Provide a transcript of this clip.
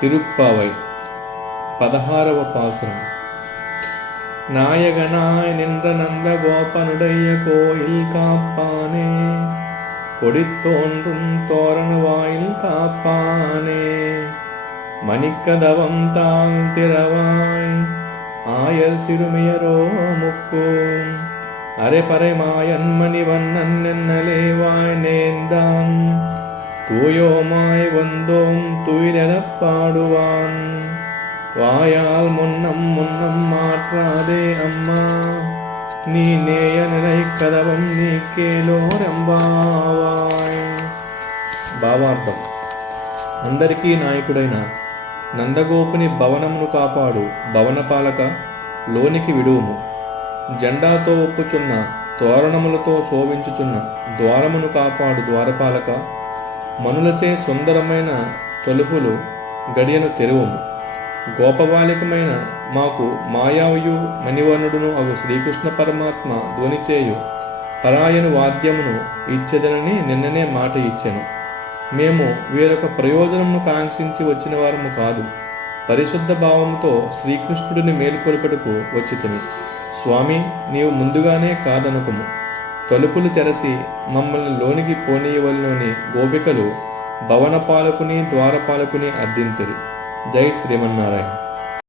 తిరుప్పావై 16వ పాసురం. நாயகனாய் நின்ற நந்த கோபனுடைய கோயில் காப்பானே, கொடித்தோன்றும் தோரண வாயில் காப்பானே, மணிக்கதவம் தாழ் திறவாய் ஆயர் சிறுமியரோ முக்கும், அரைப்பறை மாயன் மணிவண்ணன் என்னலேவாய் நேர்ந்தான், தூயோமாய் வந்தோம் துயிலெனப் பாடுவான், வாயால் முன்னம் மாற்றாதே అమ్మా, నీ నేయ నిలై కదవం నీకేలో రంబావాయ్. భావార్థం: అందరికీ నాయకుడైన నందగోపుని భవనమును కాపాడు భవనపాలక, లోనికి విడువుము. జెండాతో ఒప్పుచున్న తోరణములతో శోభించుచున్న ద్వారమును కాపాడు ద్వారపాలక, మనులచే సుందరమైన తలుపులు గడియను తెరువుము. గోపబాలికమైన మాకు మాయావియు మణివర్ణుడును అగు శ్రీకృష్ణ పరమాత్మ ధ్వనిచేయు పరాయను వాద్యమును ఇచ్చెదనని నిన్ననే మాట ఇచ్చెను. మేము వేరొక ప్రయోజనమును కాంక్షించి వచ్చిన వారము కాదు, పరిశుద్ధ భావంతో శ్రీకృష్ణుడిని మేలుకొల్పుటకు వచ్చితిమి. స్వామి, నీవు ముందుగానే కాదనుకుము. తలుపులు తెరచి మమ్మల్ని లోనికి పోనీయవలనని గోపికలు భవనపాలకుని ద్వారపాలకుని అర్థింతిరి. జై శ్రీమన్నారాయణ.